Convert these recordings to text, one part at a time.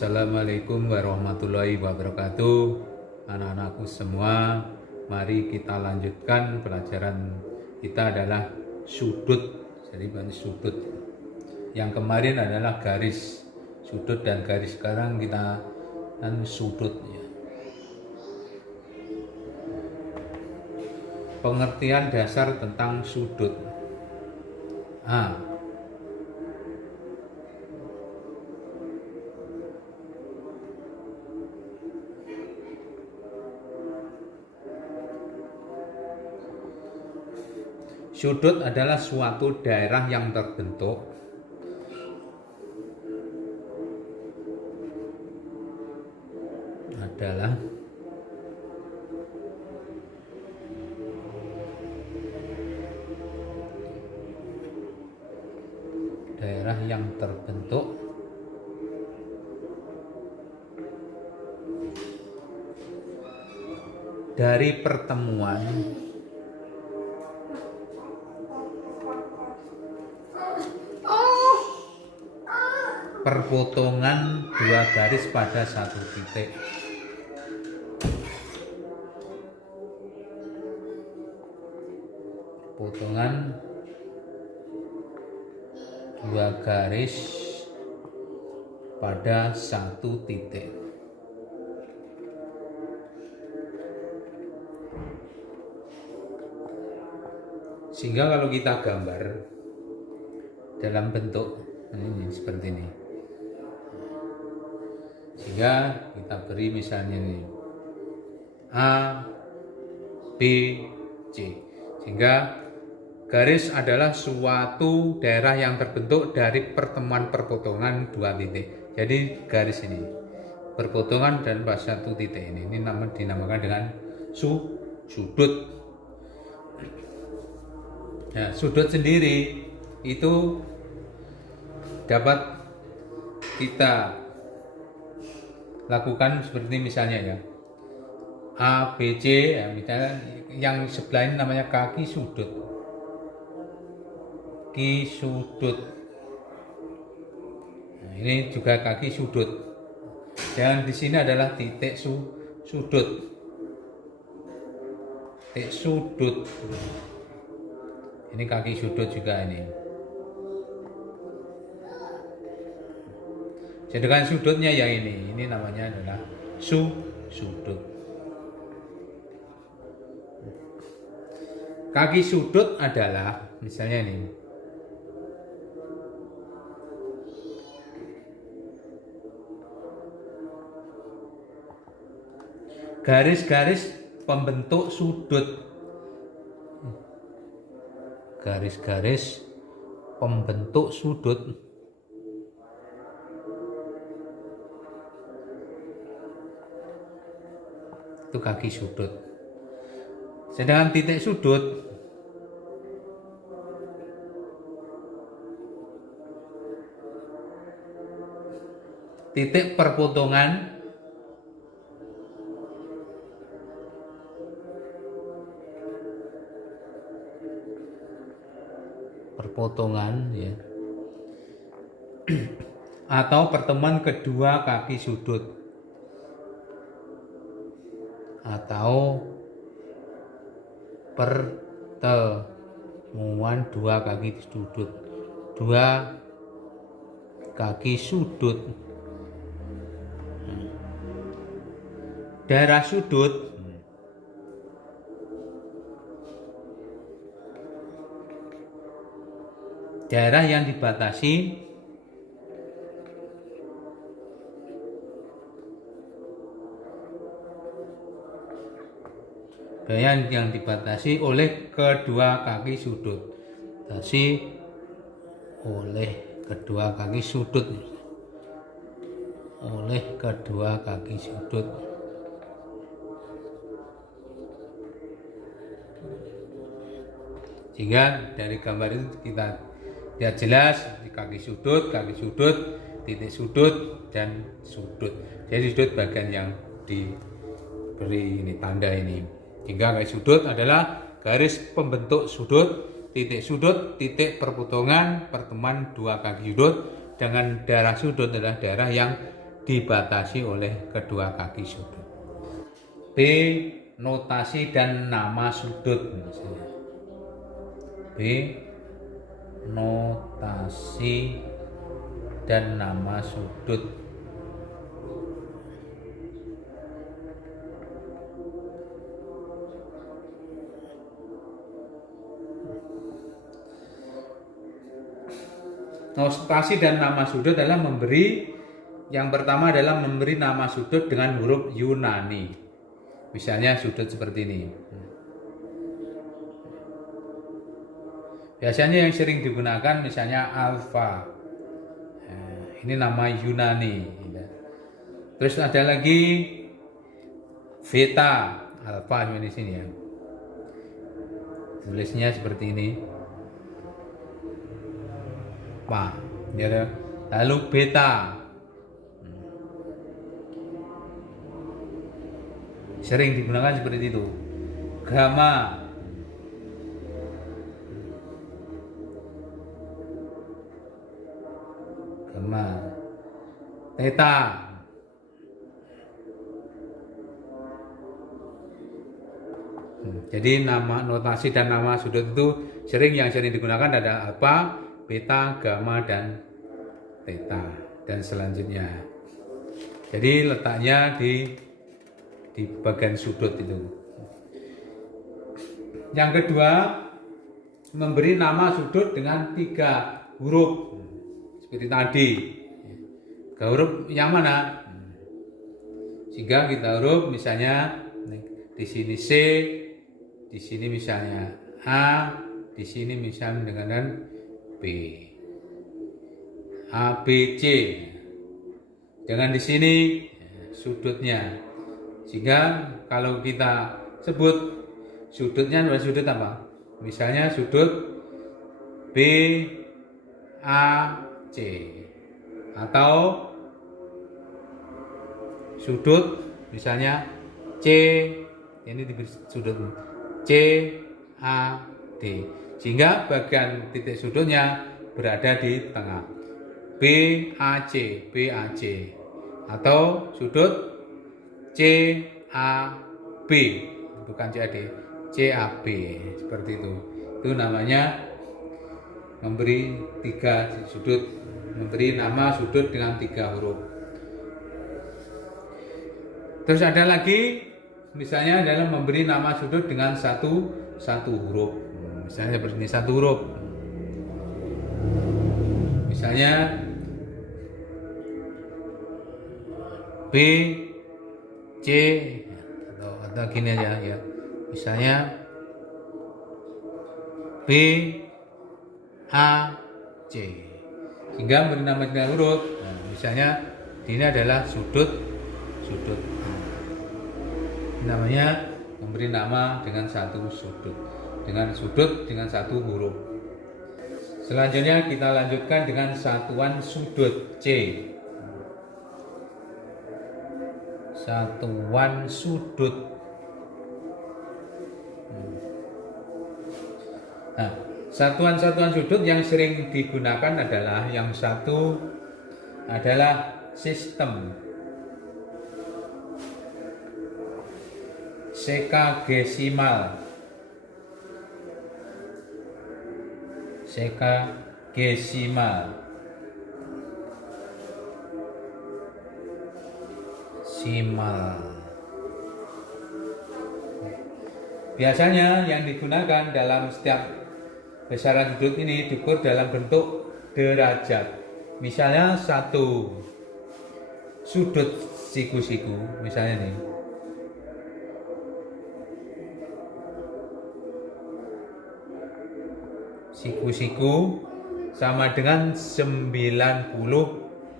Assalamualaikum warahmatullahi wabarakatuh. Anak-anakku semua, mari kita lanjutkan pelajaran kita adalah sudut. Jadi sudut. Yang kemarin adalah garis sudut dan garis, sekarang kita sudut ya. Pengertian dasar tentang sudut. Sudut adalah suatu daerah yang terbentuk dari pertemuan perpotongan dua garis pada satu titik. Potongan dua garis pada satu titik. Sehingga kalau kita gambar dalam bentuk ini seperti ini, sehingga kita beri misalnya ini A, B, C, sehingga garis adalah suatu daerah yang terbentuk dari pertemuan perpotongan dua titik. Jadi garis ini perpotongan dan pada satu titik ini dinamakan dengan sudut. Nah, sudut sendiri itu dapat kita lakukan seperti misalnya ya A, B, C ya, misalnya yang sebelah ini namanya kaki sudut. Nah, ini juga kaki sudut. Dan di sini adalah titik sudut. Titik sudut. Ini kaki sudut juga ini. Sedangkan sudutnya yang ini namanya adalah sudut. Kaki sudut adalah misalnya ini. Garis-garis pembentuk sudut. Garis-garis pembentuk sudut itu kaki sudut. Sedangkan titik sudut titik perpotongan ya atau pertemuan kedua kaki sudut atau pertemuan dua kaki sudut. Daerah sudut daerah yang dibatasi oleh kedua kaki sudut. Sehingga dari gambar itu kita lihat jelas kaki sudut, titik sudut dan sudut. Jadi sudut bagian yang diberi ini tanda ini. Hingga kaki sudut adalah garis pembentuk sudut, titik perpotongan pertemuan dua kaki sudut, dengan daerah sudut adalah daerah yang dibatasi oleh kedua kaki sudut. B. Notasi dan nama sudut. Misalnya. B. Notasi dan nama sudut. Notasi dan nama sudut adalah yang pertama adalah memberi nama sudut dengan huruf Yunani. Misalnya sudut seperti ini. Biasanya yang sering digunakan misalnya alfa. Ini nama Yunani. Terus ada lagi beta, alfa di sini ya. Tulisnya seperti ini. Lalu beta. Sering digunakan seperti itu. Gamma. Theta. Jadi nama notasi dan nama sudut itu yang sering digunakan ada alfa, beta, gamma, dan theta dan selanjutnya. Jadi letaknya di bagian sudut itu. Yang kedua, memberi nama sudut dengan 3 huruf seperti tadi. Huruf yang mana? Sehingga kita huruf misalnya di sini C, di sini misalnya A, di sini misalnya dengan B. A, B, C. Dengan di sini sudutnya. Sehingga kalau kita sebut sudutnya adalah sudut apa? Misalnya sudut B, A, C. Atau sudut misalnya C, ini diberi sudut C, A, D. Sehingga bagian titik sudutnya berada di tengah. B, A, C, B, A, C. Atau sudut C, A, B. Bukan C, A, D. C, A, B. Seperti itu. Itu namanya memberi 3 sudut. Memberi nama sudut dengan 3 huruf. Terus ada lagi, misalnya adalah memberi nama sudut dengan satu huruf. Misalnya seperti ini, 1 huruf. Misalnya B, C, atau gini aja ya. Misalnya B, A, C. Sehingga memberi nama dengan huruf. Misalnya ini adalah sudut. Namanya memberi nama dengan 1 sudut. Dengan 1 huruf. Selanjutnya kita lanjutkan dengan satuan sudut C. Satuan sudut. Nah, satuan-satuan sudut yang sering digunakan adalah yang satu adalah sistem sekagesimal. Biasanya yang digunakan dalam setiap besaran sudut ini diukur dalam bentuk derajat. Misalnya 1 sudut siku-siku, misalnya nih. Siku-siku sama dengan 90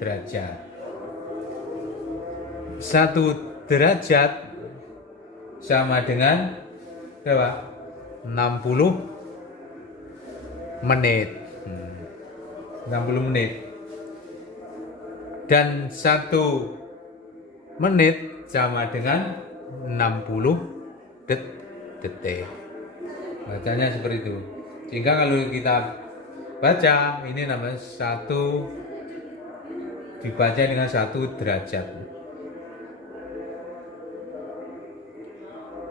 derajat. 1 derajat sama dengan berapa? 60 menit. 60 menit. Dan 1 menit sama dengan 60 detik. Bacanya seperti itu. Sehingga kalau kita baca, ini namanya 1 dibaca dengan 1 derajat.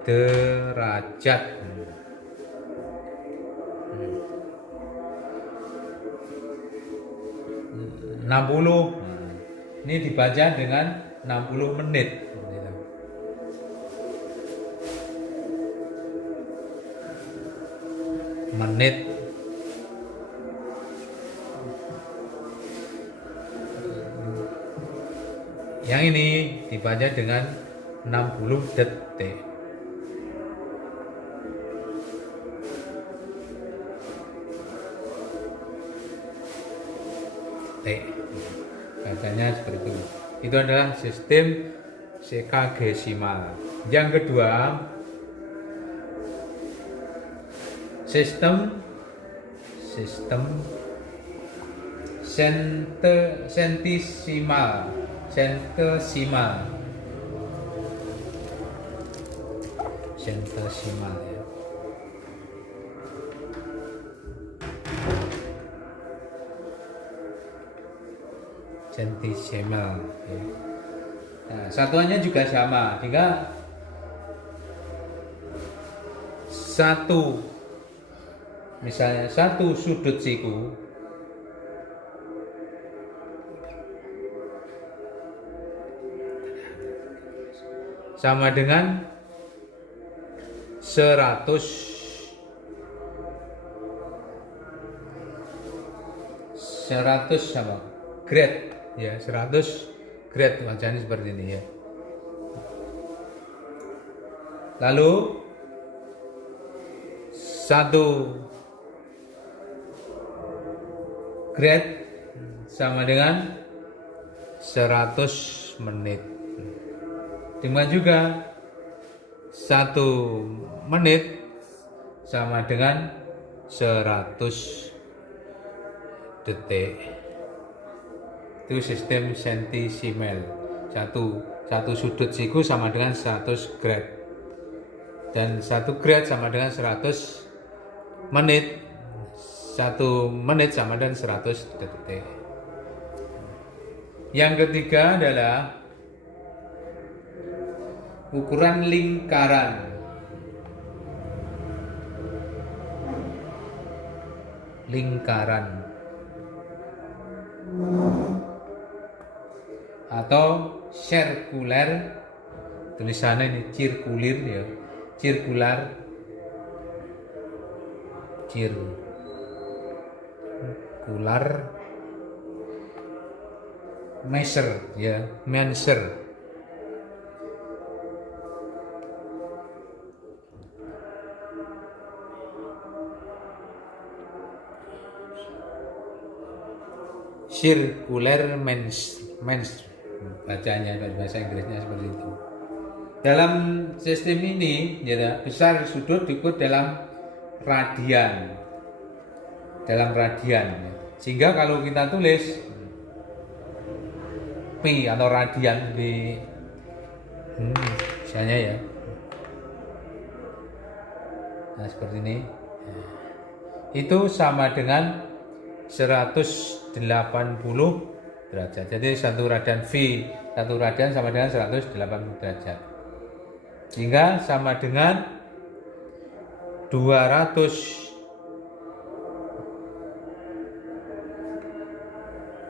Derajat. 60. Ini dibaca dengan 60 menit. Menit. Yang ini dibaca dengan 60 detik. Bacanya seperti itu. Itu adalah sistem sekagesimal. Yang kedua, sistem sentesimal. Sentesimal ya. Sentesimal ya. Nah, satuannya juga sama, sehingga misalnya satu sudut siku sama dengan 100 sama grade ya, 100 grade bacanya seperti ini ya. Lalu 1 grade sama dengan 100 menit. Demikian juga 1 menit sama dengan 100 detik. Itu sistem sentesimal. Satu sudut siku sama dengan 100 grade, dan 1 grade sama dengan 100 menit. 1 menit sama dengan 100 detik. Yang ketiga adalah ukuran lingkaran. Atau sirkuler, tulisannya ini circular ya, circular measure ya, measure. Circular measure bacanya, bahasa Inggrisnya seperti itu. Dalam sistem ini ya, besar sudut diukur dalam radian. Sehingga kalau kita tulis pi atau radian di misalnya ya, nah seperti ini, itu sama dengan 180 derajat. Jadi 1 radian sama dengan 180 derajat. Sehingga sama dengan 200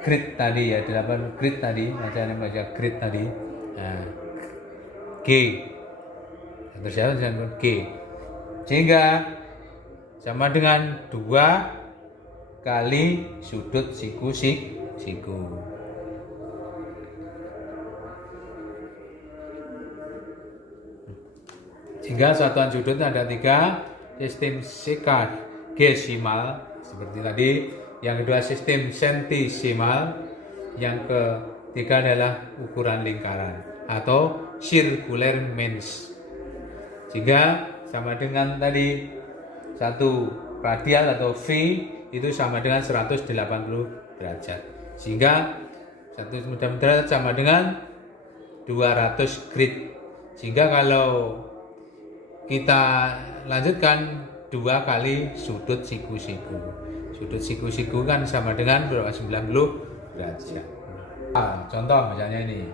grid tadi ya, 8 grid tadi, bacanya baca grid tadi. Nah, G. Terus saya G. Sehingga sama dengan 2 kali sudut siku. Sehingga satuan sudut ada 3, sistem sekagesimal seperti tadi. Yang kedua sistem sentesimal. Yang ketiga adalah ukuran lingkaran atau circular measure. Sehingga sama dengan tadi 1 radial atau V itu sama dengan 180 derajat. Sehingga 1 derajat sama dengan 200 grid. Sehingga kalau kita lanjutkan 2 kali sudut siku-siku. Sudut siku-siku kan sama dengan 90 derajat. Contoh misalnya ini,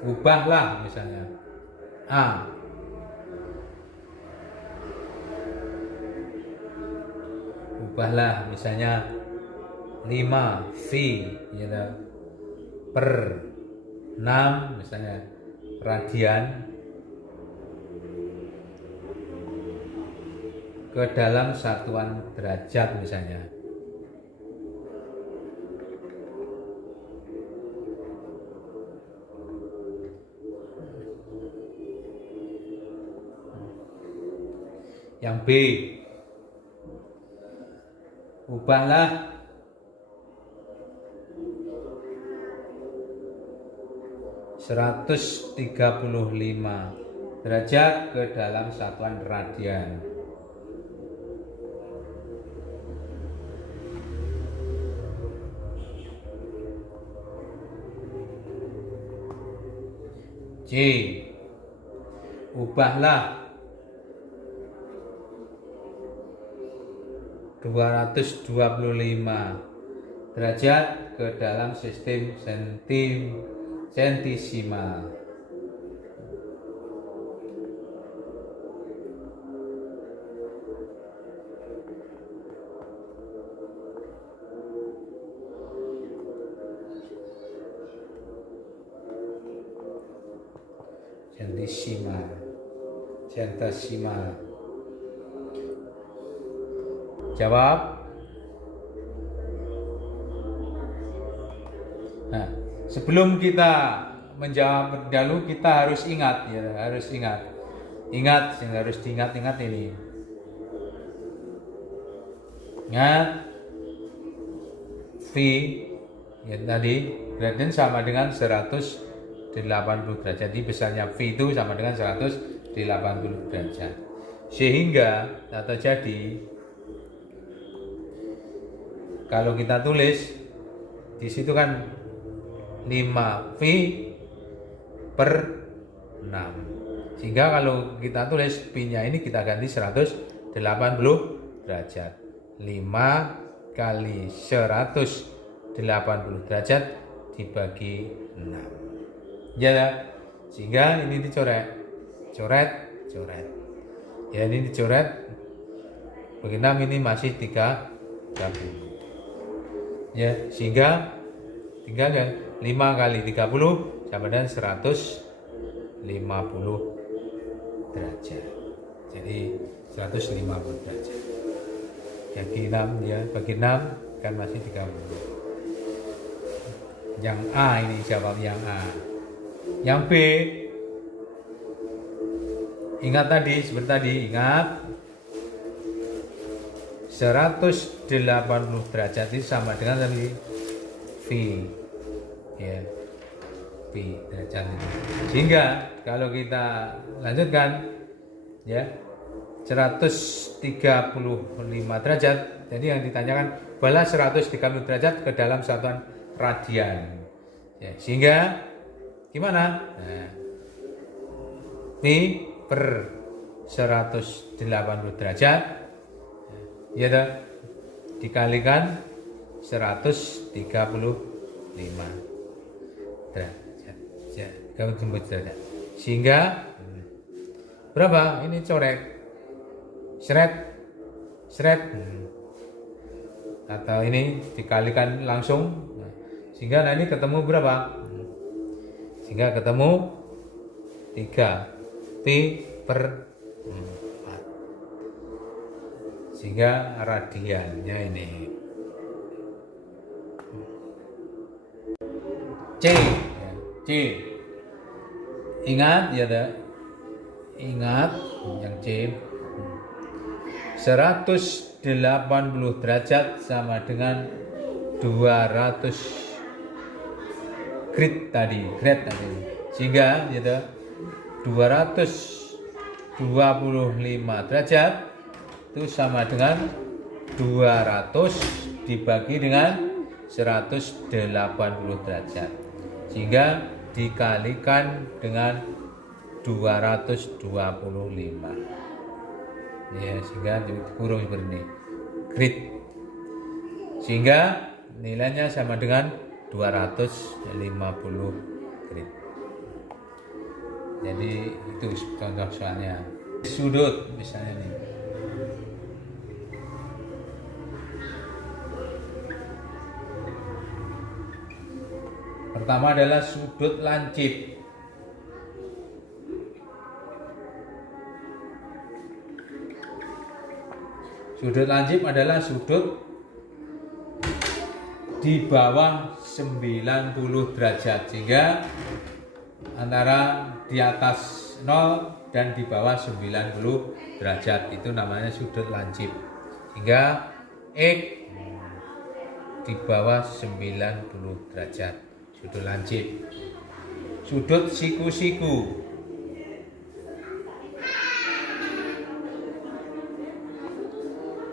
ubahlah misalnya A, ubahlah misalnya 5 V gitu, per 6 misalnya radian ke dalam satuan derajat misalnya. Yang B, ubahlah 135 derajat ke dalam satuan radian. C, ubahlah 225 derajat ke dalam sistem sentisimal. Sentesimal. Jawab. Nah, sebelum kita menjawab dahulu kita harus ingat ya, harus ingat yang harus diingat ini. Ingat V ya tadi gradien sama dengan 180 derajat. Jadi besarnya V itu sama dengan 180 derajat. Sehingga atau jadi kalau kita tulis di situ kan 5V per 6. Sehingga kalau kita tulis P-nya ini kita ganti 180 derajat. 5 kali 180 derajat dibagi 6. Ya, sehingga ini dicoret. Coret. Ya ini dicoret. Bagi 6 ini masih 30. Ya, sehingga tinggal kan 5 kali 30 sama dengan 150 derajat. Jadi 150 derajat. Bagi 6 ya, bagi 6 kan masih 30. Yang A ini jawab yang A. Yang B, ingat tadi, seperti tadi, ingat 180 derajat itu sama dengan tadi V ya, V derajat itu. Sehingga kalau kita lanjutkan ya 135 derajat, jadi yang ditanyakan balas 130 derajat ke dalam satuan radian ya, sehingga gimana? Nah, V per 180 derajat ya dikalikan 135 derajat. Ya, kamu jemput derajat. Sehingga berapa? Ini coret. Seret. Atau ini dikalikan langsung. Sehingga nah ini ketemu berapa? Sehingga ketemu 3 P per 4. Sehingga radiannya ini C. Ingat ya, ingat yang C. 180 derajat sama dengan 200 grade tadi. Sehingga ya 225 derajat itu sama dengan 200 dibagi dengan 180 derajat, sehingga dikalikan dengan 225 ya, sehingga dikurung seperti ini. Grid sehingga nilainya sama dengan 250 grid. Jadi itu contoh soalnya. Sudut misalnya nih. Pertama adalah sudut lancip. Sudut lancip adalah sudut di bawah 90 derajat, sehingga antara di atas 0 dan di bawah 90 derajat itu namanya sudut lancip. Sehingga X di bawah 90 derajat, sudut lancip. Sudut siku-siku.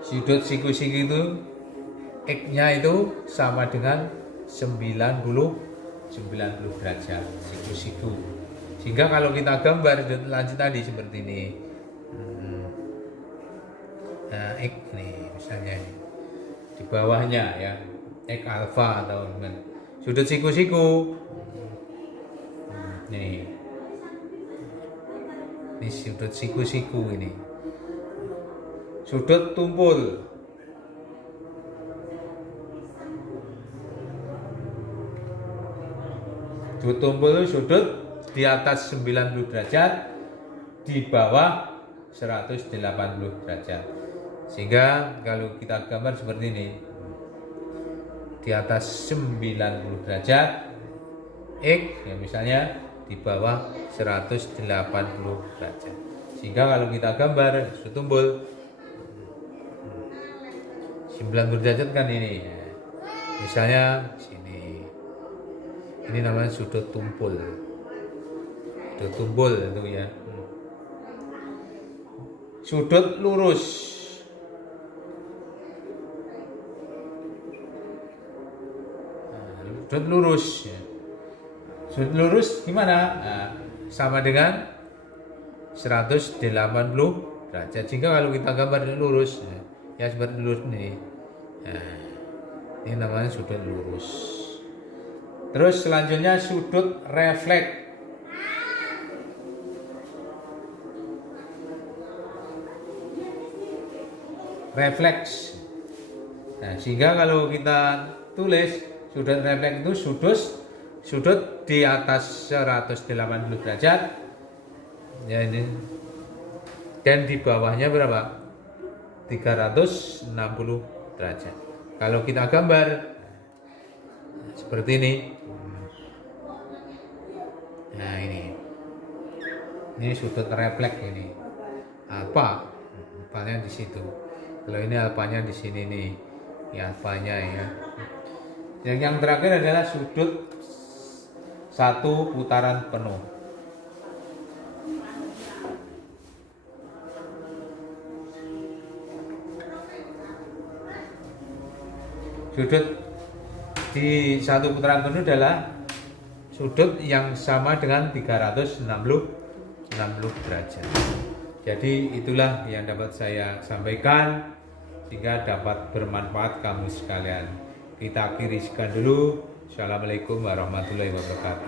Sudut siku-siku itu X-nya itu sama dengan 90 derajat siku-siku. Sehingga kalau kita gambar sudut lancip tadi seperti ini. Nah, X nih misalnya ini. Di bawahnya ya X alfa atau dengan sudut siku-siku. Nih. Ini sudut siku-siku ini. Sudut tumpul. Sudut tumpul itu sudut di atas 90 derajat, di bawah 180 derajat. Sehingga kalau kita gambar seperti ini, di atas 90 derajat X ya misalnya, di bawah 180 derajat. Sehingga kalau kita gambar sudut tumpul 90 derajat kan ini ya. Misalnya sini, ini namanya sudut tumpul. Sudut tumpul itu ya. Sudut lurus. Sudut lurus ya. Sudut lurus gimana? Nah, sama dengan 180 derajat. Sehingga kalau kita gambar lurus ya seperti lurus ini. Nah, ini namanya sudut lurus. Terus selanjutnya sudut refleks. Refleks. Nah, sehingga kalau kita tulis sudut refleks itu sudut di atas 180 derajat ya ini, dan di bawahnya berapa? 360 derajat. Kalau kita gambar seperti ini, nah ini sudut refleks ini. Alfanya di situ. Kalau ini alfanya di sini nih, ya alfanya ya. Yang terakhir adalah sudut satu putaran penuh. Sudut di satu putaran penuh adalah sudut yang sama dengan 360 derajat. Jadi itulah yang dapat saya sampaikan sehingga dapat bermanfaat kamu sekalian. Kita akhiri sekian dulu. Assalamualaikum warahmatullahi wabarakatuh.